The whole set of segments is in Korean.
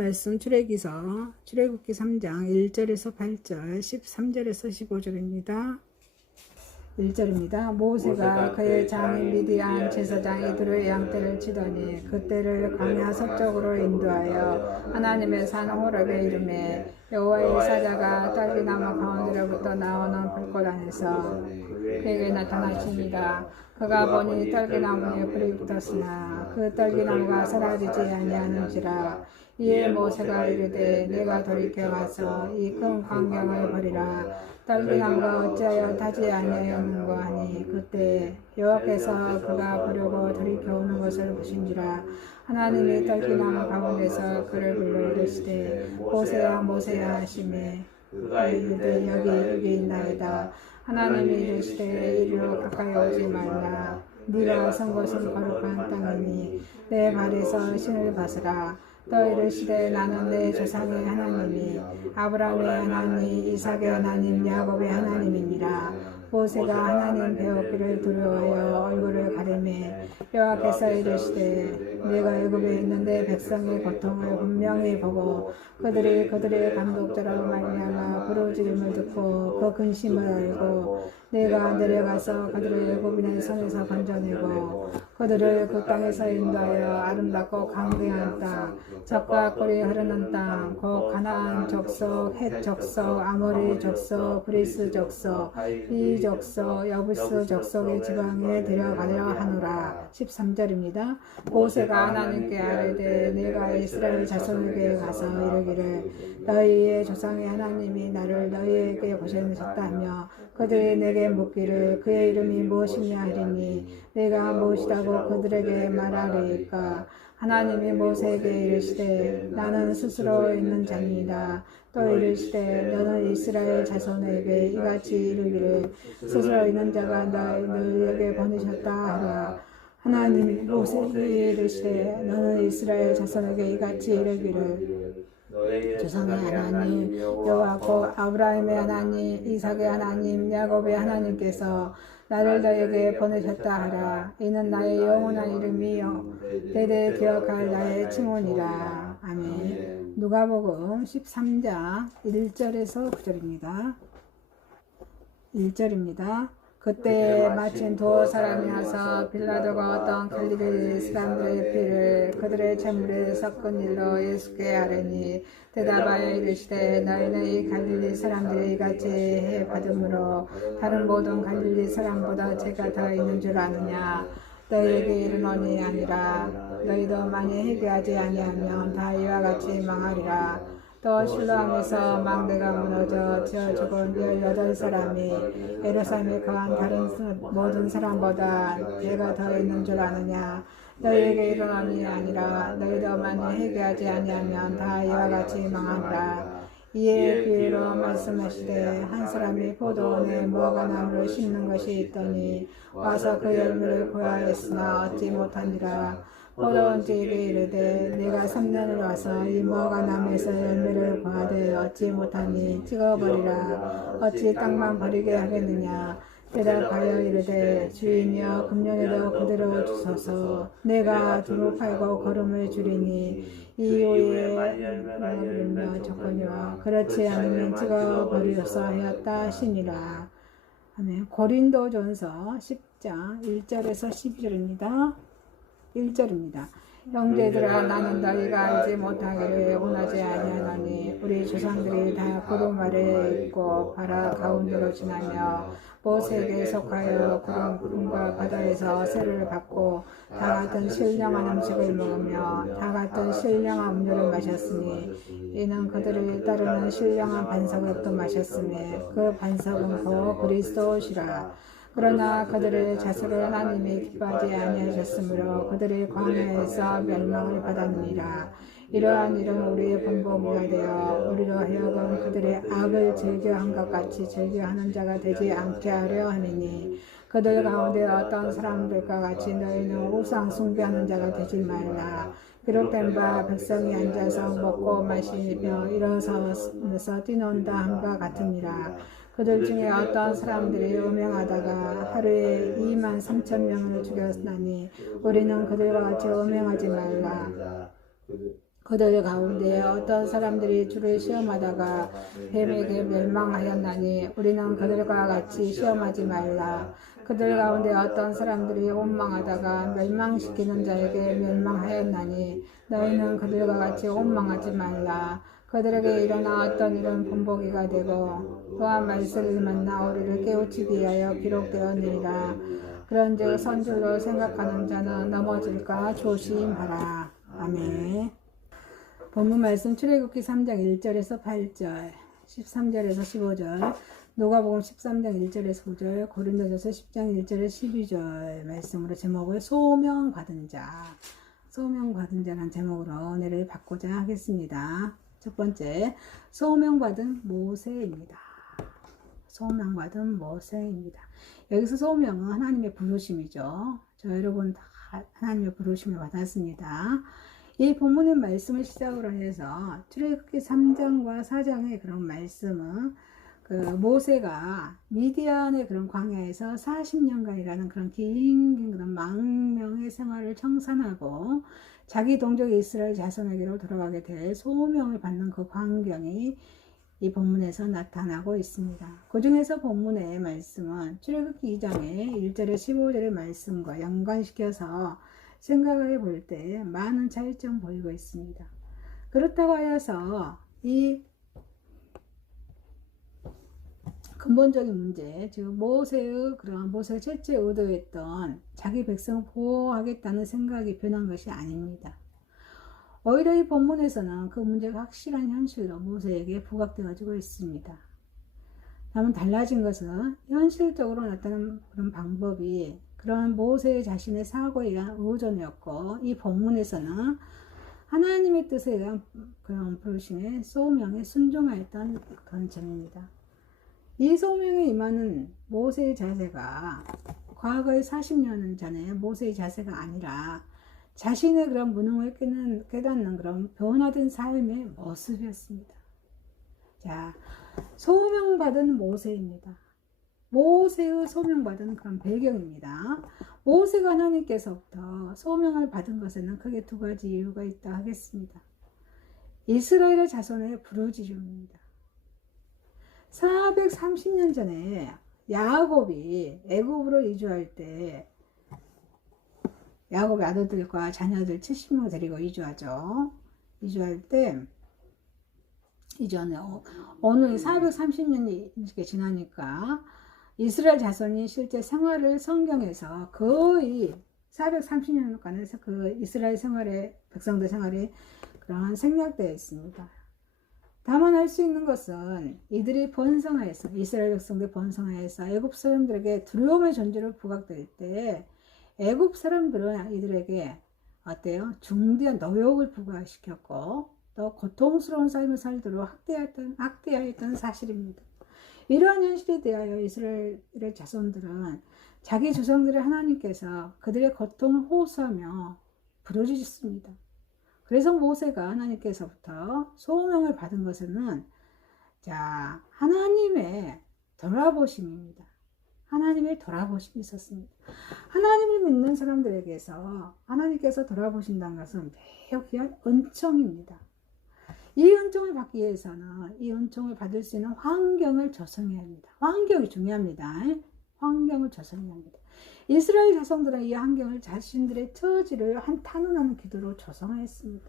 말씀 출애굽기 3장 1절에서 8절 13절에서 15절입니다. 1절입니다. 모세가 그의 장인 미디안 제사장 이드로의 양떼를 치더니 그떼를 광야 서쪽으로 인도하여 하나님의 산 호렙에 이르매 여호와의 사자가 딸기나무 가운데로부터 나오는 불꽃 안에서 그에게 나타나시니라. 그가 보니 딸기나무에 불이 붙었으나 그 딸기나무가 사라지지 아니하는지라. 이에 모세가 이르되 내가 돌이켜 가서 이 큰 광경을 보리라. 딸기나무가 어찌하여 타지 아니하였는고 하니 그때 여호와께서 그가 보려고 돌이켜 오는 것을 보시니라. 하나님이 딸기나무 가운데서 그를 불러 이르시되 모세야 모세야 하시매 그가 이르되 여기 있나이다. 하나님이 이르시되 이리로 가까이 오지 말라. 네가 선 곳은 거룩한 땅이니 내 발에서 신을 벗으라. 또 이르시되 나는 내 조상의 하나님이 아브라함의 하나님 이삭의 하나님 야곱의 하나님이니라. 모세가 하나님 배우기를 두려워하여 얼굴을 가리매 여호와께서 이르시되 내가 애굽에 있는 내 백성의 고통을 분명히 보고 그들의 감독자로 말미암아 부르짖음을 듣고 그 근심을 알고 내가 내려가서 그들을 애굽인의 손에서 건져내고 그들을 그 땅에서 인도하여 아름답고 강대한 땅 젖과 꿀이 흐르는 땅 곧 가나안 족속 헷 족속 아모리 족속 브리스 족속 이 족속 여부스 족속의 지방에 데려가려 하노라. 13절입니다. 모세가 하나님께 아뢰되 내가 이스라엘 자손에게 가서 이르기를 너희의 조상의 하나님이 나를 너희에게 보내셨다며 그들이 내게 묻기를 그의 이름이 무엇이냐 하리니 내가 무엇이라고 그들에게 말하리이까. 하나님이 모세에게 이르시되 나는 스스로 있는 자니이다. 또 이르시되 너는 이스라엘 자손에게 이같이 이르기를 스스로 있는 자가 너희에게 보내셨다 하라. 하나님이 모세에게 이르시되 너는 이스라엘 자손에게 이같이 이르기를 조상의 하나님 여호와 곧 아브라함의 하나님 이삭의 하나님 야곱의 하나님께서 나를 너에게 보내셨다 하라. 이는 나의 영원한 이름이요 대대 기억할 나의 칭호니라. 아멘. 누가복음 13장 1절에서 9절입니다. 1절입니다. 그때 마침 두 사람이 와서 빌라도가 어떤 갈릴리 사람들의 피를 그들의 재물에 섞은 일로 예수께 아뢰니 대답하여 이르시되 너희는 이 갈릴리 사람들이 이같이 해 받음으로 다른 모든 갈릴리 사람보다 죄가 더 있는 줄 아느냐. 너희에게 이르노니 아니라. 너희도 만일 회개하지 아니하면 다 이와 같이 망하리라. 또 실로암에서 망대가 무너져 죽은 18사람이 예루살렘에 거한 다른 모든 사람보다 죄가 더 있는 줄 아느냐. 너희에게 이르노니 아니라. 너희도 만일 회개하지 아니하면 다 이와 같이 망하리라. 이에 비유로 말씀하시되 한 사람이 포도원에 무화과 나무를 심는 것이 있더니 와서 그 열매를 구하였으나 얻지 못하니라. 포도원주에게 이르되 내가 3년을 와서 이 무화과 나무에서 열매를 구하되 얻지 못하니 찍어버리라. 어찌 땅만 버리게 하겠느냐. 대답하여 이르되 주인이여 금년에도 그대로 주소서. 내가 두루 팔고 거름을 줄이니 이후에 말하며 적거니와 그렇지 않으면 찍어버리소서 하였다 하시니라. 아멘. 고린도전서 10장 1절에서 12절입니다. 1절입니다. 형제들아 나는 너희가 알지 못하기를 원하지 아니하노니 우리 조상들이 다 구름 아래에 있고 바다 가운데로 지나며 모세에게 속하여 구름과 바다에서 세를 받고 다 같은 신령한 음식을 먹으며 다 같은 신령한 음료를 마셨으니 이는 그들이 따르는 신령한 반석을 또 마셨으니 그 반석은 곧 그리스도시라. 그러나 그들의 자수를 하나님이 기뻐하지 아니하셨으므로 그들이 광야에서 멸망을 받았느니라. 이러한 일은 우리의 본보기가 되어 우리로 하여금 그들의 악을 즐겨한 것 같이 즐겨하는 자가 되지 않게 하려 하느니 그들 가운데 어떤 사람들과 같이 너희는 우상 숭배하는 자가 되지 말라. 기록된 바 백성이 앉아서 먹고 마시며 일어서서 뛰논다 함과 같으니라. 그들 중에 어떤 사람들이 음행하다가 하루에 23,000명을 죽였나니 우리는 그들과 같이 음행하지 말라. 그들 가운데 어떤 사람들이 주를 시험하다가 뱀에게 멸망하였나니 우리는 그들과 같이 시험하지 말라. 그들 가운데 어떤 사람들이 원망하다가 멸망시키는 자에게 멸망하였나니 너희는 그들과 같이 원망하지 말라. 그들에게 일어나 어떤 일은 본보기가 되고 또한 말세를 만나 우리를 깨우치기 위하여 기록되었느니라. 그런즉 선줄로 생각하는 자는 넘어질까 조심하라. 아멘. 본문 말씀 출애굽기 3장 1절에서 8절, 13절에서 15절, 누가복음 13장 1절에서 9절, 고린도전서 10장 1절에서 12절 말씀으로 제목을 소명받은 자, 소명받은 자라는 제목으로 은혜를 받고자 하겠습니다. 첫 번째, 소명받은 모세입니다. 소명받은 모세입니다. 여기서 소명은 하나님의 부르심이죠. 저 여러분 다 하나님의 부르심을 받았습니다. 이 본문의 말씀을 시작으로 해서 출애굽기 3장과 4장의 그런 말씀은 그 모세가 미디안의 그런 광야에서 40년간이라는 그런 긴 그런 망명의 생활을 청산하고 자기 동족 이스라엘 자손에게로 돌아가게 될 소명을 받는 그 광경이 이 본문에서 나타나고 있습니다. 그 중에서 본문의 말씀은 출애굽기 2장의 1절에 15절의 말씀과 연관시켜서 생각을 해볼 때 많은 차이점을 보이고 있습니다. 그렇다고 하여서 이 근본적인 문제, 즉 모세가 첫째 의도했던 자기 백성을 보호하겠다는 생각이 변한 것이 아닙니다. 오히려 이 본문에서는 그 문제가 확실한 현실로 모세에게 부각되어지고 있습니다. 다만 달라진 것은 현실적으로 나타나는 그런 방법이 그런 모세 자신의 사고에 의한 의존이었고, 이 본문에서는 하나님의 뜻에 의한 그런 부르심의 소명에 순종하였던 그런 점입니다. 이 소명에 임하는 모세의 자세가 과거의 40년 전에 모세의 자세가 아니라 자신의 그런 무능을 깨닫는 그런 변화된 삶의 모습이었습니다. 자, 소명받은 모세입니다. 모세의 소명받은 그런 배경입니다. 모세가 하나님께서부터 소명을 받은 것에는 크게 두 가지 이유가 있다 하겠습니다. 이스라엘의 자손의 부르짖음입니다. 430년 전에 야곱이 애굽으로 이주할 때 야곱의 아들들과 자녀들 70명 데리고 이주하죠. 이주할 때 이전에 어느 430년이 이렇게 지나니까 이스라엘 자손이 실제 생활을 성경에서 거의 430년간에서 그 이스라엘 생활의 백성들 생활이 그러한 생략되어 있습니다. 다만 할 수 있는 것은 이들이 번성하여서 이스라엘 백성들 번성하여서 애굽 사람들에게 두려움의 존재를 부각될 때 애굽 사람들은 이들에게 어때요? 중대한 노역을 부과시켰고 또 고통스러운 삶을 살도록 학대하였던 사실입니다. 이러한 현실에 대하여 이스라엘의 자손들은 자기 조상들의 하나님께서 그들의 고통을 호소하며 부르짖습니다. 그래서 모세가 하나님께서부터 소명을 받은 것은 하나님의 돌아보심입니다. 하나님의 돌아보심이 있었습니다. 하나님을 믿는 사람들에게서 하나님께서 돌아보신다는 것은 매우 귀한 은총입니다. 이 은총을 받기 위해서는 이 은총을 받을 수 있는 환경을 조성해야 합니다. 환경이 중요합니다. 환경을 조성해야 합니다. 이스라엘 자손들은 이 환경을 자신들의 처지를 탄원하는 기도로 조성했습니다.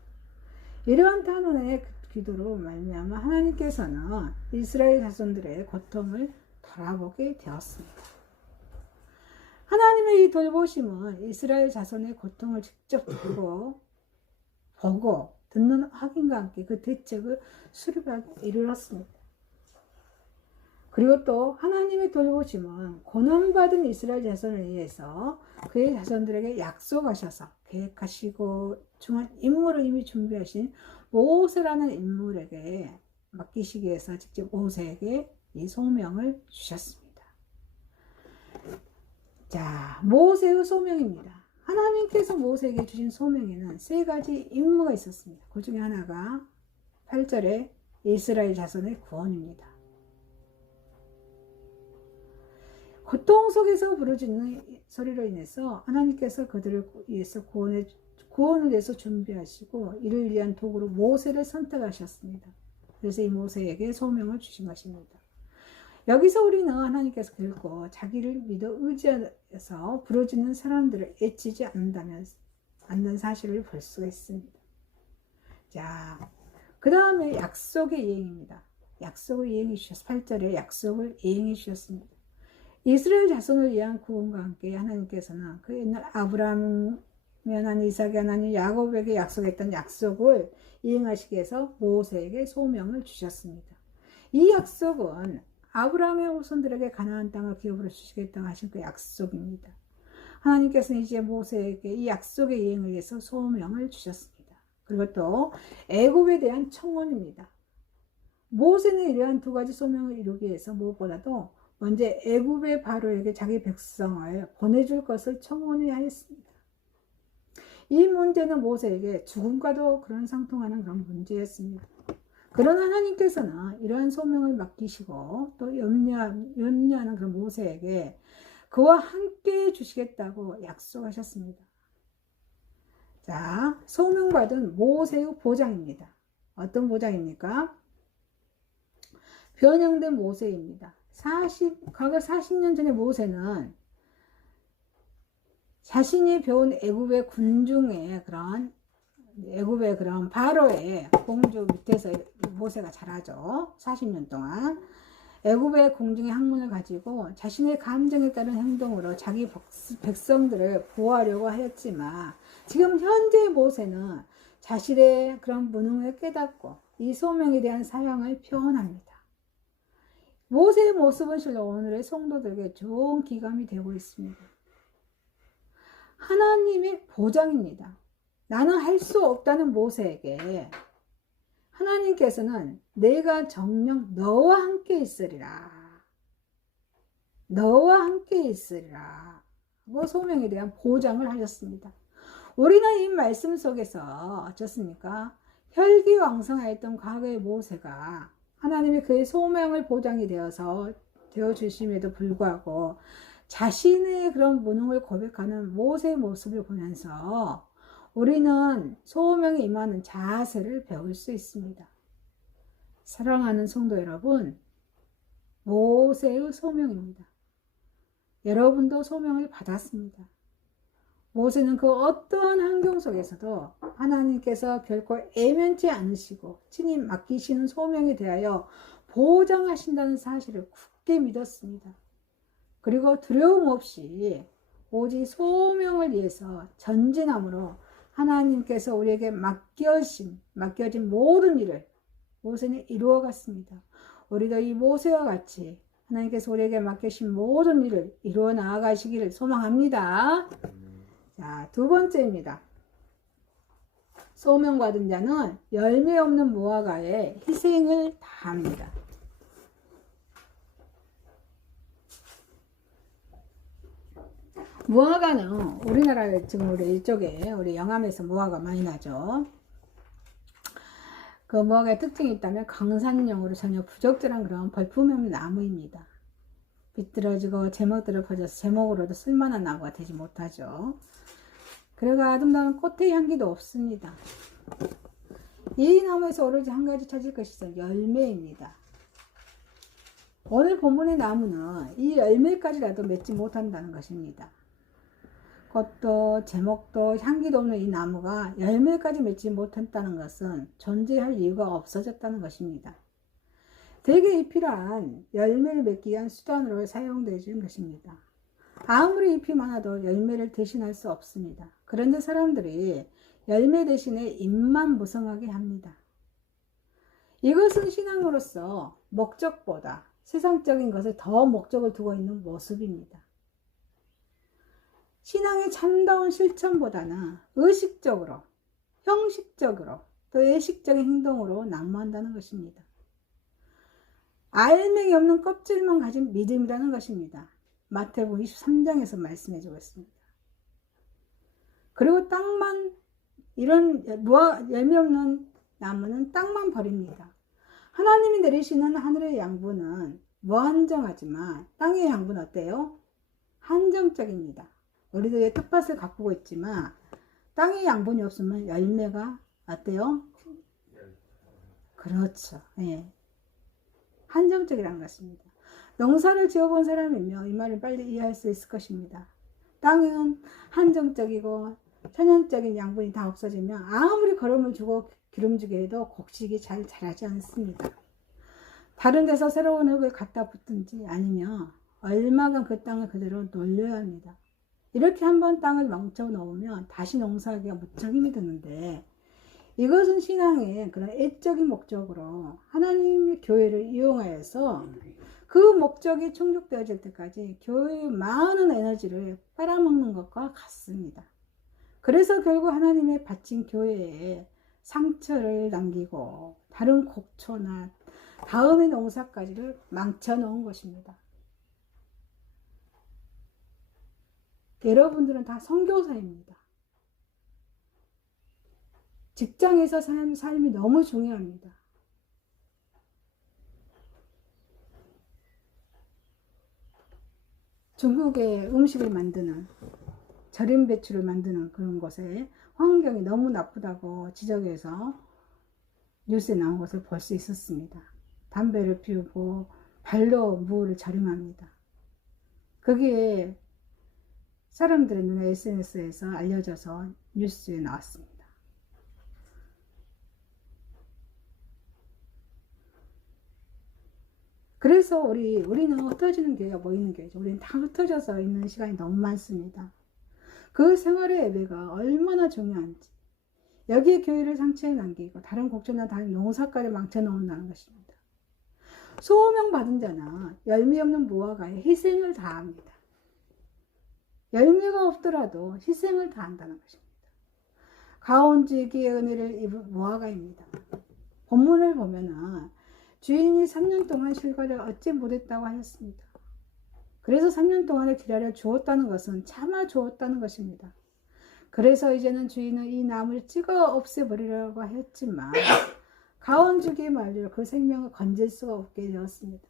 이러한 탄원의 기도로 말미암아 하나님께서는 이스라엘 자손들의 고통을 돌아보게 되었습니다. 하나님의 이 돌보심은 이스라엘 자손의 고통을 직접 보고 듣는 확인과 함께 그 대책을 수립하게 이르렀습니다. 그리고 또 하나님의 돌보심은 고난받은 이스라엘 자손에 의해서 그의 자손들에게 약속하셔서 계획하시고 중한 임무를 이미 준비하신 모세라는 인물에게 맡기시기 위해서 직접 모세에게 이 소명을 주셨습니다. 자, 모세의 소명입니다. 하나님께서 모세에게 주신 소명에는 세 가지 임무가 있었습니다. 그 중에 하나가 8절에 이스라엘 자손의 구원입니다. 고통 속에서 부르짖는 소리로 인해서 하나님께서 그들을 위해서 구원해 구원을 위해서 준비하시고 이를 위한 도구로 모세를 선택하셨습니다. 그래서 이 모세에게 소명을 주신 것입니다. 여기서 우리는 하나님께서 결코 자기를 믿어 의지해서 부르짖는 사람들을 애치지 않는 사실을 볼 수가 있습니다. 자, 그 다음에 약속의 이행입니다. 약속을 이행해 주셨습니다. 8절에 약속을 이행해 주셨습니다. 이스라엘 자손을 위한 구원과 함께 하나님께서는 그 옛날 아브라함 하나님, 이삭의 하나님, 야곱에게 약속했던 약속을 이행하시기 위해서 모세에게 소명을 주셨습니다. 이 약속은 아브라함의 후손들에게 가나안 땅을 기업으로 주시겠다고 하신 그 약속입니다. 하나님께서는 이제 모세에게 이 약속의 이행을 위해서 소명을 주셨습니다. 그리고 또 애굽에 대한 청혼입니다. 모세는 이러한 두 가지 소명을 이루기 위해서 무엇보다도 먼저 애굽의 바로에게 자기 백성을 보내줄 것을 청혼해야 했습니다. 이 문제는 모세에게 죽음과도 그런 상통하는 그런 문제였습니다. 그러나 하나님께서는 이러한 소명을 맡기시고 또 염려하는 그런 모세에게 그와 함께 주시겠다고 약속하셨습니다. 자, 소명받은 모세의 보장입니다. 어떤 보장입니까? 변형된 모세입니다. 과거 40년 전의 모세는 자신이 배운 애굽의 군중의 그런 바로의 공주 밑에서 모세가 자라죠. 40년 동안 애굽의 공중의 학문을 가지고 자신의 감정에 따른 행동으로 자기 백성들을 보호하려고 하였지만 지금 현재의 모세는 자신의 그런 무능을 깨닫고 이 소명에 대한 사랑을 표현합니다. 모세의 모습은 실로 오늘의 성도들에게 좋은 기감이 되고 있습니다. 하나님의 보장입니다. 나는 할 수 없다는 모세에게 하나님께서는 내가 정녕 너와 함께 있으리라. 너와 함께 있으리라. 그 소명에 대한 보장을 하셨습니다. 우리는 이 말씀 속에서 어떻습니까? 혈기왕성하였던 과거의 모세가 하나님이 그의 소명을 보장이 되어 주심에도 불구하고 자신의 그런 무능을 고백하는 모세의 모습을 보면서 우리는 소명에 임하는 자세를 배울 수 있습니다. 사랑하는 성도 여러분, 모세의 소명입니다. 여러분도 소명을 받았습니다. 모세는 그 어떠한 환경 속에서도 하나님께서 결코 애면치 않으시고 친히 맡기시는 소명에 대하여 보장하신다는 사실을 굳게 믿었습니다. 그리고 두려움 없이 오직 소명을 위해서 전진함으로 하나님께서 우리에게 맡겨진 모든 일을 모세는 이루어 갔습니다. 우리도 이 모세와 같이 하나님께서 우리에게 맡기신 모든 일을 이루어 나아가시기를 소망합니다. 자, 두 번째입니다. 소명받은 자는 열매 없는 무화과에 희생을 다합니다. 무화과는 우리나라에 지금 우리 이쪽에 우리 영암에서 무화과 많이 나죠. 그 무화과의 특징이 있다면 강산용으로 전혀 부적절한 그런 벌품없는 나무입니다. 비뚤어지고 제목들을 퍼져서 제목으로도 쓸만한 나무가 되지 못하죠. 그리고 아름다운 꽃의 향기도 없습니다. 이 나무에서 오로지 한 가지 찾을 것이 있어 열매입니다. 오늘 본문의 나무는 이 열매까지라도 맺지 못한다는 것입니다. 꽃도 제목도 향기도 없는 이 나무가 열매까지 맺지 못했다는 것은 존재할 이유가 없어졌다는 것입니다. 대개 이 필요한 열매를 맺기 위한 수단으로 사용되는 것입니다. 아무리 잎이 많아도 열매를 대신할 수 없습니다. 그런데 사람들이 열매 대신에 잎만 무성하게 합니다. 이것은 신앙으로서 목적보다 세상적인 것에 더 목적을 두고 있는 모습입니다. 신앙의 참다운 실천보다는 의식적으로, 형식적으로, 또 예식적인 행동으로 난무한다는 것입니다. 알맹이 없는 껍질만 가진 믿음이라는 것입니다. 마태복음 23장에서 말씀해 주고 있습니다. 그리고 이런 열매 없는 나무는 땅만 버립니다. 하나님이 내리시는 하늘의 양분은 무한정하지만 땅의 양분은 어때요? 한정적입니다. 우리도 텃밭을 가꾸고 있지만 땅에 양분이 없으면 열매가 어때요? 그렇죠. 예. 한정적이라는 것입니다. 농사를 지어본 사람이면 이 말을 빨리 이해할 수 있을 것입니다. 땅은 한정적이고 천연적인 양분이 다 없어지면 아무리 거름을 주고 기름주게 해도 곡식이 잘 자라지 않습니다. 다른 데서 새로운 흙을 갖다 붓든지 아니면 얼마간 그 땅을 그대로 놀려야 합니다. 이렇게 한번 땅을 망쳐 놓으면 다시 농사하기가 무척 힘이 드는데, 이것은 신앙의 그런 애적인 목적으로 하나님의 교회를 이용하여서 그 목적이 충족되어질 때까지 교회의 많은 에너지를 빨아먹는 것과 같습니다. 그래서 결국 하나님의 바친 교회에 상처를 남기고 다른 곡초나 다음의 농사까지를 망쳐놓은 것입니다. 여러분들은 다 선교사입니다. 직장에서 사는 삶이 너무 중요합니다. 중국의 음식을 만드는, 절임 배추를 만드는 그런 곳에 환경이 너무 나쁘다고 지적해서 뉴스에 나온 것을 볼 수 있었습니다. 담배를 피우고 발로 무를 절임합니다. 그게 사람들의 눈에 SNS에서 알려져서 뉴스에 나왔습니다. 그래서 우리는 흩어지는 교회가 모이는 교회죠. 우리는 다 흩어져서 있는 시간이 너무 많습니다. 그 생활의 예배가 얼마나 중요한지, 여기에 교회를 상처에 남기고 다른 곡초나 다른 농사까지 망쳐놓는다는 것입니다. 소명 받은 자는 열매 없는 무화과에 희생을 다합니다. 열매가 없더라도 희생을 다한다는 것입니다. 가온지기의 은혜를 입은 무화과입니다. 본문을 보면은 주인이 3년 동안 실과를 얻지 못했다고 하였습니다. 그래서 3년 동안을 기다려 주었다는 것은 참아 주었다는 것입니다. 그래서 이제는 주인은 이 나무를 찍어 없애버리려고 하였지만 가온주기의 말대로 그 생명을 건질 수가 없게 되었습니다.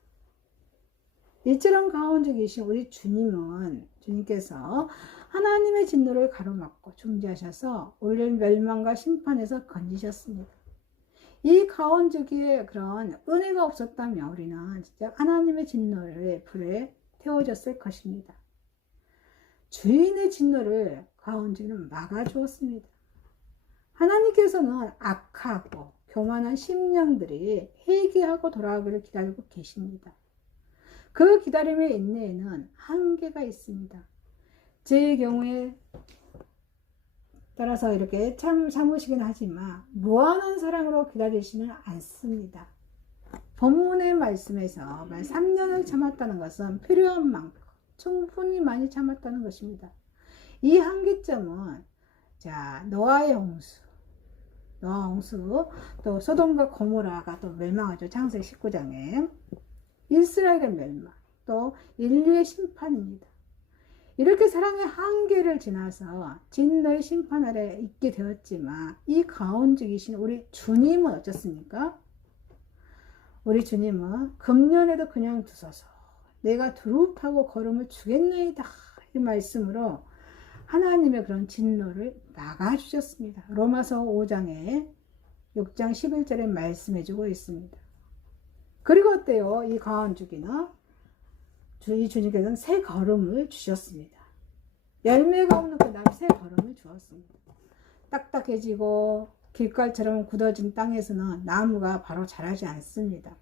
이처럼 가온주기이신 우리 주님께서 하나님의 진노를 가로막고 중지하셔서 우리를 멸망과 심판에서 건지셨습니다. 이 가온주기에 그런 은혜가 없었다면 우리는 진짜 하나님의 진노를 불에 태워졌을 것입니다. 주인의 진노를 가온주기는 막아주었습니다. 하나님께서는 악하고 교만한 심령들이 회개하고 돌아오기를 기다리고 계십니다. 그 기다림의 인내에는 한계가 있습니다. 제 경우에 따라서 이렇게 참으시긴 하지만 무한한 사랑으로 기다리지는 않습니다. 본문의 말씀에서 3년을 참았다는 것은 필요한 만큼 충분히 많이 참았다는 것입니다. 이 한계점은 노아의 홍수, 또 소돔과 고모라가 또 멸망하죠. 창세기 19장에 이스라엘의 멸망, 또 인류의 심판입니다. 이렇게 사랑의 한계를 지나서 진노의 심판 아래 있게 되었지만 이 가온주기신 우리 주님은 어쩌습니까? 우리 주님은 금년에도 그냥 두소서 내가 두릅하고 걸음을 주겠나이다 이 말씀으로 하나님의 그런 진노를 막아주셨습니다. 로마서 5장에 6장 11절에 말씀해주고 있습니다. 그리고 어때요? 이 가온주기는 이 주님께서는 새 걸음을 주셨습니다. 열매가 없는 그날 새 걸음을 주었습니다. 딱딱해지고 길깔처럼 굳어진 땅에서는 나무가 바로 자라지 않습니다.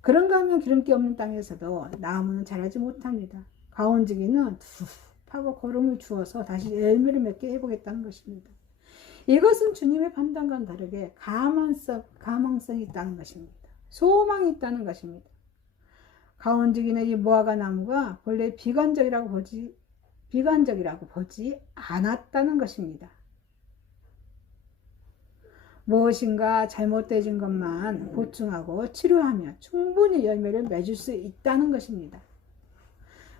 그런가 하면 기름기 없는 땅에서도 나무는 자라지 못합니다. 가온주기는 툭하고 걸음을 주어서 다시 열매를 맺게 해보겠다는 것입니다. 이것은 주님의 판단과는 다르게 가망성이 있다는 것입니다. 소망이 있다는 것입니다. 가온주기는 이 무화과 나무가 본래 비관적이라고 보지 않았다는 것입니다. 무엇인가 잘못되진 것만 보충하고 치료하며 충분히 열매를 맺을 수 있다는 것입니다.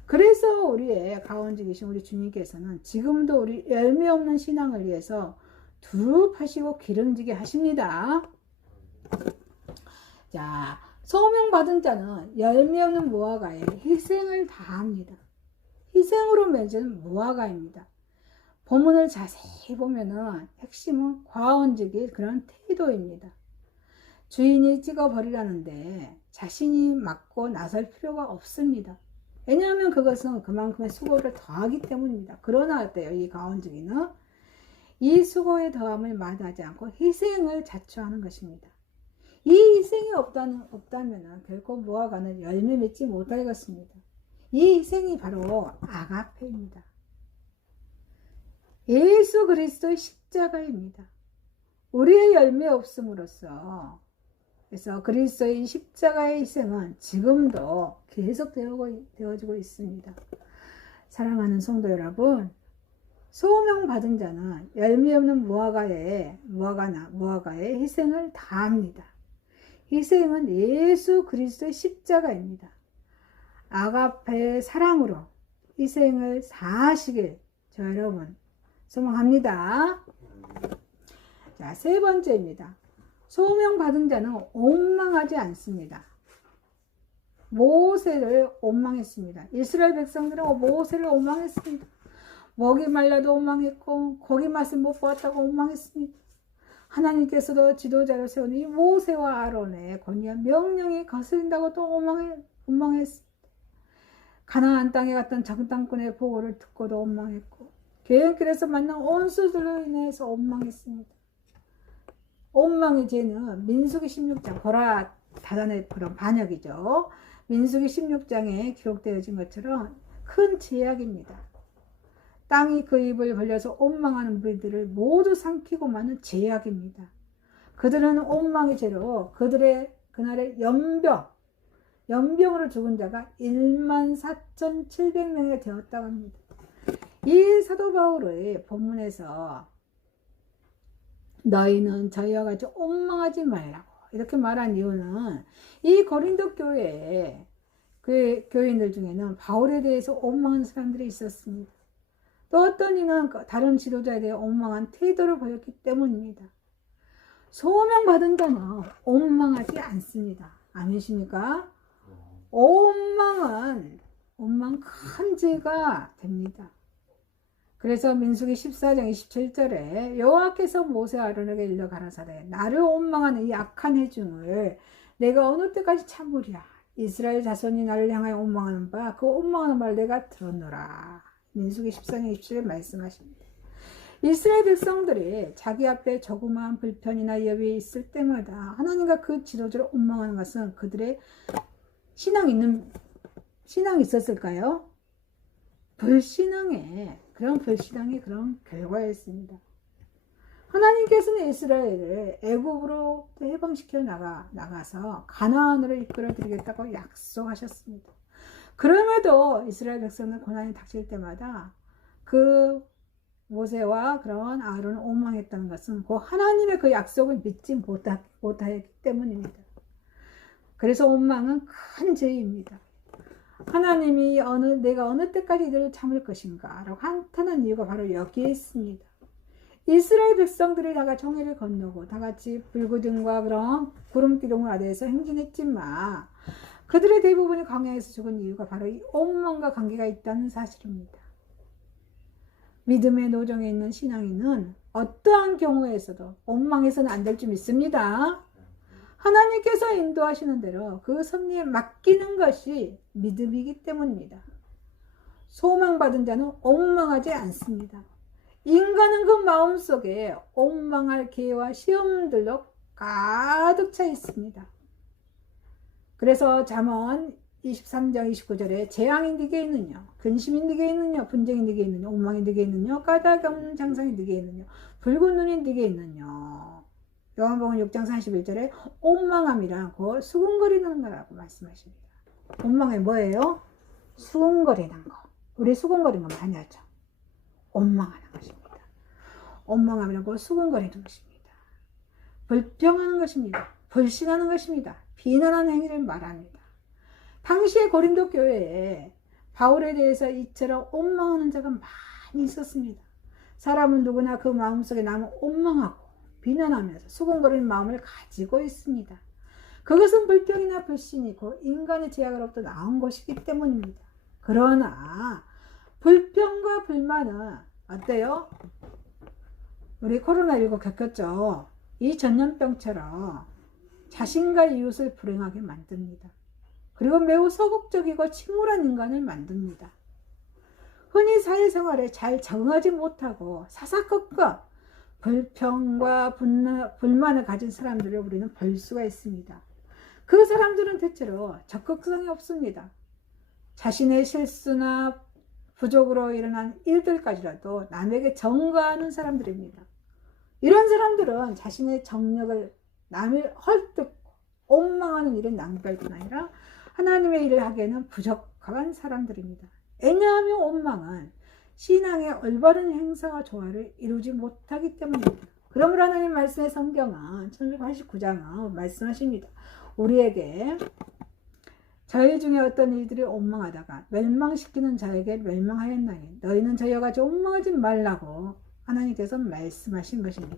그래서 우리의 가온주기신 우리 주님께서는 지금도 우리 열매 없는 신앙을 위해서 두릅하시고 기름지게 하십니다. 자, 소명받은 자는 열매 없는 무화과에 희생을 다합니다. 희생으로 맺은 무화과입니다. 본문을 자세히 보면은 핵심은 과언적인 그런 태도입니다. 주인이 찍어버리라는데 자신이 맞고 나설 필요가 없습니다. 왜냐하면 그것은 그만큼의 수고를 더하기 때문입니다. 그러나 어때요? 이 과언적인은 이 수고의 더함을 마다하지 않고 희생을 자초하는 것입니다. 이 희생이 없다면 결코 무화과는 열매 맺지 못하겠습니다. 이 희생이 바로 아가페입니다. 예수 그리스도의 십자가입니다. 우리의 열매 없음으로써 그래서 그리스도의 십자가의 희생은 지금도 계속 되어지고 있습니다. 사랑하는 성도 여러분, 소명 받은 자는 열매 없는 무화과의 희생을 다합니다. 희생은 예수 그리스도의 십자가입니다. 아가페의 사랑으로 희생을 다하시길 저 여러분 소망합니다. 자, 세 번째입니다. 소명 받은 자는 원망하지 않습니다. 모세를 원망했습니다. 이스라엘 백성들은 모세를 원망했습니다. 먹이 말라도 원망했고 고기 맛을 못 보았다고 원망했습니다. 하나님께서도 지도자로 세우니 모세와 아론의 권위와 명령이 거슬린다고 또 원망했습니다. 가나안 땅에 갔던 정탐꾼의 보고를 듣고도 원망했고 계획길에서 만난 원수들로 인해서 원망했습니다. 원망의 죄는 민수기 16장 고라 다단의 그런 반역이죠. 민수기 16장에 기록되어진 것처럼 큰 죄악입니다. 땅이 그 입을 벌려서 원망하는 무리들을 모두 삼키고 마는 죄악입니다. 그들은 원망의 죄로 그날의 연병으로 죽은 자가 14,700명이 되었다고 합니다. 이 사도 바울의 본문에서 너희는 저희와 같이 원망하지 말라고 이렇게 말한 이유는 이 고린도 교회에 그 교인들 중에는 바울에 대해서 원망하는 사람들이 있었습니다. 또 어떤 이는 다른 지도자에 대해 원망한 태도를 보였기 때문입니다. 소명받은 자는 원망하지 않습니다. 아니십니까? 원망은 큰 죄가 됩니다. 그래서 민수기 14장 27절에 여호와께서 모세 아론에게 일러 가라사대 나를 원망하는 이 악한 해중을 내가 어느 때까지 참으랴. 이스라엘 자손이 나를 향하여 원망하는 바 그 원망하는 말을 내가 들었노라. 민수기 14장 27절에 말씀하십니다. 이스라엘 백성들이 자기 앞에 조그마한 불편이나 위협이 있을 때마다 하나님과 그 지도자를 원망하는 것은 그들의 신앙이 있었을까요? 불신앙의 그런 결과였습니다. 하나님께서는 이스라엘을 애굽으로 해방시켜 나가서 가나안으로 이끌어 드리겠다고 약속하셨습니다. 그럼에도 이스라엘 백성은 고난이 닥칠 때마다 그 모세와 그런 아론을 원망했다는 것은 그 하나님의 그 약속을 믿지 못하였기 때문입니다. 그래서 원망은 큰 죄입니다. 하나님이 내가 어느 때까지 이들을 참을 것인가 라고 한탄한 이유가 바로 여기에 있습니다. 이스라엘 백성들이 다가 정해를 건너고 다같이 불구등과 그런 구름기둥 아래에서 행진했지만 그들의 대부분이 광야에서 죽은 이유가 바로 이 원망과 관계가 있다는 사실입니다. 믿음의 노정에 있는 신앙인은 어떠한 경우에서도 원망해서는 안 될 줄 믿습니다. 하나님께서 인도하시는 대로 그 섭리에 맡기는 것이 믿음이기 때문입니다. 소망받은 자는 원망하지 않습니다. 인간은 그 마음속에 원망할 기회와 시험들로 가득 차 있습니다. 그래서 잠언 23장 29절에 재앙이 네게 있느냐, 근심이 네게 있느냐, 분쟁이 네게 있느냐, 원망이 네게 있느냐, 까닭이 없는 장상이 네게 있느냐, 붉은 눈이 네게 있느냐. 요한복음 6장 41절에 원망함이란 곧 수군거리는 거라고 말씀하십니다. 원망이 뭐예요? 수군거리는 거. 우리 수군거리는 거 많이 하죠. 원망하는 것입니다. 원망함이란 곧 수군거리는 것입니다. 불평하는 것입니다. 불신하는 것입니다. 비난하는 행위를 말합니다. 당시에 고린도 교회에 바울에 대해서 이처럼 원망하는 자가 많이 있었습니다. 사람은 누구나 그 마음속에 남은 원망하고 비난하면서 수군거리는 마음을 가지고 있습니다. 그것은 불평이나 불신이고 인간의 제약으로부터 나온 것이기 때문입니다. 그러나 불평과 불만은 어때요? 우리 코로나19 겪었죠? 이 전염병처럼 자신과 이웃을 불행하게 만듭니다. 그리고 매우 소극적이고 침울한 인간을 만듭니다. 흔히 사회생활에 잘 적응하지 못하고 사사건건 불평과 불만을 가진 사람들을 우리는 볼 수가 있습니다. 그 사람들은 대체로 적극성이 없습니다. 자신의 실수나 부족으로 일어난 일들까지라도 남에게 전가하는 사람들입니다. 이런 사람들은 자신의 정력을 남을 헐뜯고 옹망하는 일을 낭비할 뿐 아니라 하나님의 일을 하기에는 부족한 사람들입니다. 왜냐하면 옹망은 신앙의 올바른 행사와 조화를 이루지 못하기 때문입니다. 그러므로 하나님 말씀의 성경은 1689장은 말씀하십니다. 우리에게 저희 중에 어떤 이들이 옹망하다가 멸망시키는 자에게 멸망하였나니 너희는 저희와 같이 옹망하지 말라고 하나님께서 말씀하신 것입니다.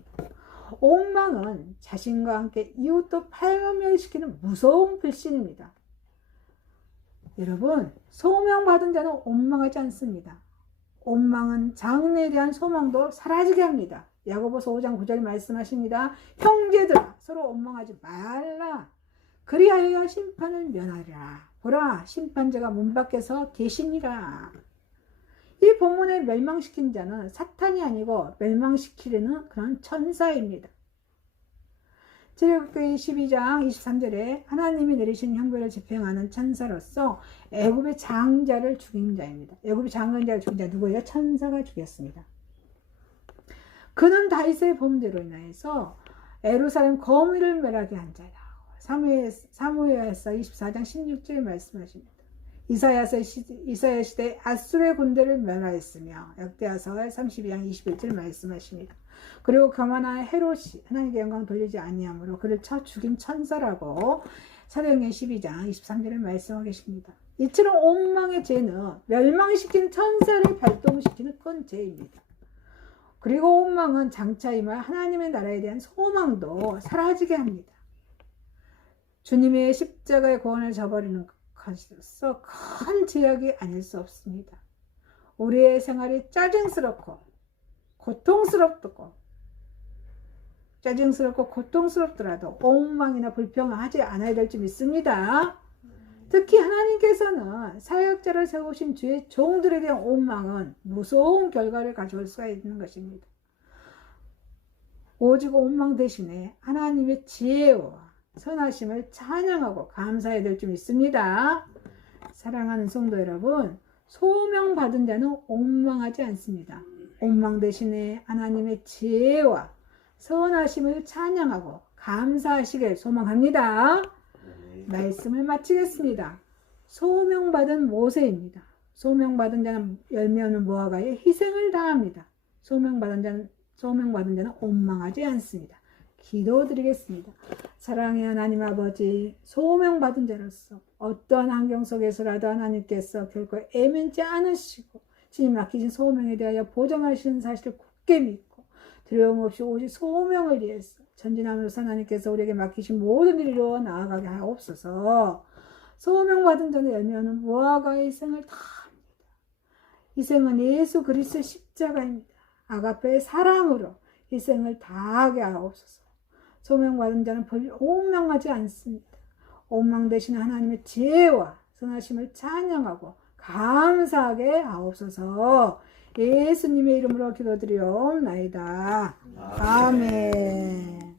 옹망은 자신과 함께 이웃도 파멸시키는 무서운 불신입니다. 여러분, 소명받은 자는 옹망하지 않습니다. 옹망은 장래에 대한 소망도 사라지게 합니다. 야고보서 5장 9절 말씀하십니다. 형제들아 서로 옹망하지 말라. 그리하여 심판을 면하리라. 보라 심판자가 문 밖에서 계시니라. 이 본문에 멸망시킨 자는 사탄이 아니고 멸망시키려는 그런 천사입니다. 출애굽기 12장 23절에 하나님이 내리신 형벌을 집행하는 천사로서 애굽의 장자를 죽인 자입니다. 애굽의 장자를 죽인 자 누구예요? 천사가 죽였습니다. 그는 다윗의 범죄로 인하여서 예루살렘 거미를 멸하게 한 자다. 사무엘서 24장 16절에 말씀하십니다. 이사야 시대에 아수르의 군대를 멸하였으며 역대하서 32장 21절 말씀하십니다. 그리고 교만한 헤롯이 하나님께 영광 돌리지 아니하므로 그를 쳐 죽인 천사라고 사도행전 12장 23절에 말씀하고 계십니다. 이처럼 옹망의 죄는 멸망시킨 천사를 발동시키는 큰 죄입니다. 그리고 옹망은 장차 임할 하나님의 나라에 대한 소망도 사라지게 합니다. 주님의 십자가의 구원을 저버리는 것으로서 큰 죄악이 아닐 수 없습니다. 우리의 생활이 짜증스럽고 고통스럽더라도 옹망이나 불평을 하지 않아야 될 줄 믿습니다. 특히 하나님께서는 사역자를 세우신 주의 종들에 대한 옹망은 무서운 결과를 가져올 수가 있는 것입니다. 오직 옹망 대신에 하나님의 지혜와 선하심을 찬양하고 감사해야 될 줄 믿습니다. 사랑하는 성도 여러분, 소명받은 자는 옹망하지 않습니다. 옹망 대신에 하나님의 지혜와 선하심을 찬양하고 감사하시길 소망합니다. 말씀을 마치겠습니다. 소명받은 모세입니다. 소명받은 자는 열매없는 무화과에 희생을 다합니다. 소명받은 자는 옹망하지 않습니다. 기도드리겠습니다. 사랑의 하나님 아버지, 소명받은 자로서 어떠한 환경 속에서라도 하나님께서 결코 애면치 않으시고 주님 맡기신 소명에 대하여 보장하시는 사실을 굳게 믿고 두려움 없이 오직 소명을 위해서 전진함으로써 하나님께서 우리에게 맡기신 모든 일로 나아가게 하옵소서. 소명받은 자는 열매없는 무화과의 희생을 다합니다. 희생은 예수 그리스도의 십자가입니다. 아가페의 사랑으로 희생을 다하게 하옵소서. 소명받은 자는 옹망하지 않습니다. 옹망 대신 하나님의 지혜와 선하심을 찬양하고 감사하게 하옵소서. 예수님의 이름으로 기도드리옵나이다. 아멘.